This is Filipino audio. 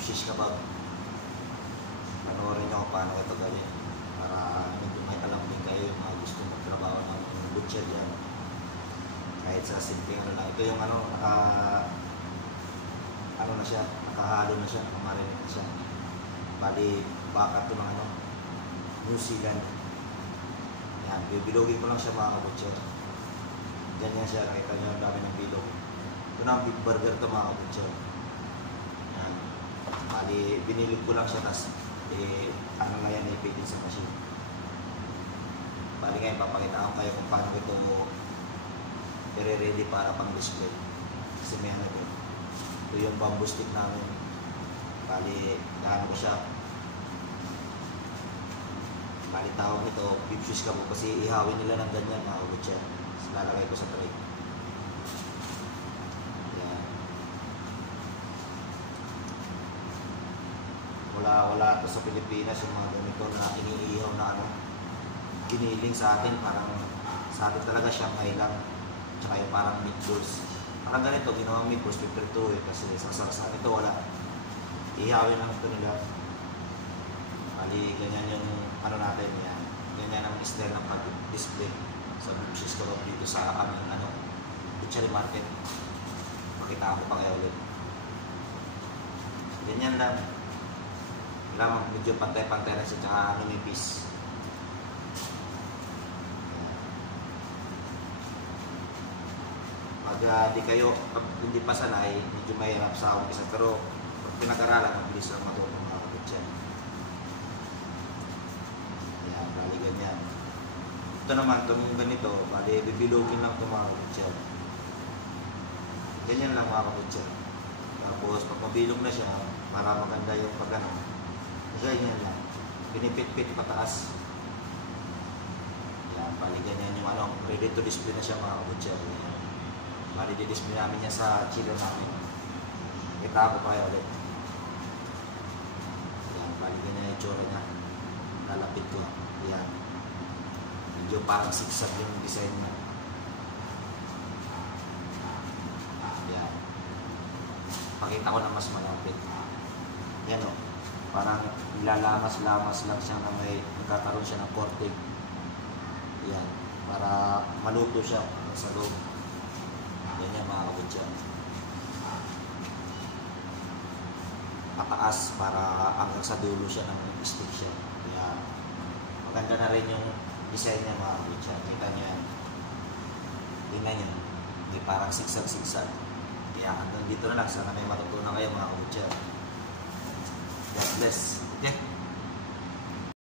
shish kebab. Panoorin nyo paano ito gawin para medyo may alam din kayo yung mga gusto magtrabaho ng butcher yan. Kahit sa simpleng ano lang. Ito yung ano, ano na siya, nakahalo na siya, nakamarinate na siya. Bali, baka ito ng ano, New Zealand. Yan, bibilogin ko lang siya mga kabutcher. Ganyan siya, nakita nyo ang dami ng bilog. Ito na ang beef burger ito mga kabutcher. Yan. Bali, binilog ko lang siya, tas ano nga yan, ipitin sa machine. Bali ngayon, papakita ko kayo kung paano ito i-ready para pang display. Kasi may ano ito. Ito yung bamboo stick namin. Bali, naano ko siya. Bali, tawag nito, beef shish kebab kasi ihawin nila ng ganyan mga kabutcher. Tapos lalagay ko sa tray. Yan. Wala ito sa Pilipinas yung mga ganito na iniihaw na ano, giniling sa atin. Parang sa atin talaga siyang lang. Tsaka yung parang meatballs. Parang ganito, ginawang meatballs, piprito kasi sasarsa. Ito wala. Ihawin lang ito nila. Bali, ganyan yung ano natin yan. Ganyan ang style ng pag-display sa beef shish kebab dito sa aming ano, butchery market. Pakita ko pa kayo ulit. Ganyan lang. Lamang medyo pantay-pantay na siya, tsaka ano may piece. Pag di kayo, pag hindi pa sanay, medyo mahirap sa umpisa. Pero pag pinag-aralan, mabilis lang matulong mga kabutcher. Ayan, bali ganyan. Ito naman, itong ganito, bali bibilogin lang itong mga kabutcher. Ganyan lang mga kabutcher. Tapos pag mabilog na siya, para maganda yung pag-ano, ganyan lang. Pinipit-pit pataas. Ayan, bali ganyan yung ano, ready to display na siya mga kabutcher. Bali, di-display namin yan sa chiller namin. Kita ko pa kayo ulit. Ayan, bali ganyan yung tsura niya. Lalapit ko. Ayan. Medyo parang zigzag yung design niya. Ayan. Pakita ko na mas malapit. Ayan o. Parang nilalamas-lamas lang siya na may nagkakaroon siya ng coating. Ayan. Para maluto siya sa loob. Ganyan mga kabutcher. Pataas para hanggang sa dulo siya ng stick siya. Kaya maganda na rin yung design niya mga kabutcher. Kita niyo yan. Tingnan niyo. Hindi parang sigsag-sigsag. Kaya hanggang dito na lang. Sana may matutunan kayo mga kabutcher. God bless. Okay.